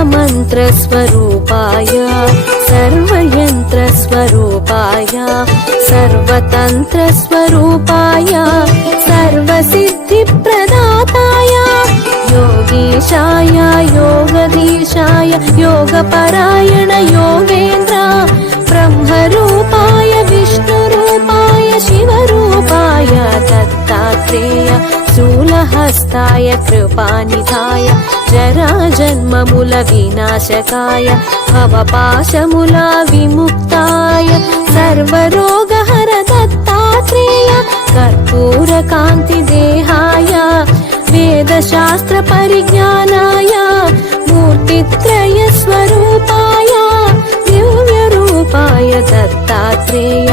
सर्वमन्त्रस्वरूपाय सर्वयन्त्रस्वरूपाय सर्वतन्त्रस्वरूपाय सर्वसिद्धिप्रदाताय योगीशाय योगधीशाय योगपरायण Yogendra ब्रह्मरूपाय विष्णुरूपाय शिवरूपाय Dattatreya शूलहस्ताय कृपानिधाय जराजन्ममूलविनाशकाय भवपाशमूल विमुक्ताय सर्वरोगहर Dattatreya कर्पूरकान्तिदेहाय वेदशास्त्रपरिज्ञानाय मूर्तित्रयस्वरूपाय दिव्यरूपाय Dattatreya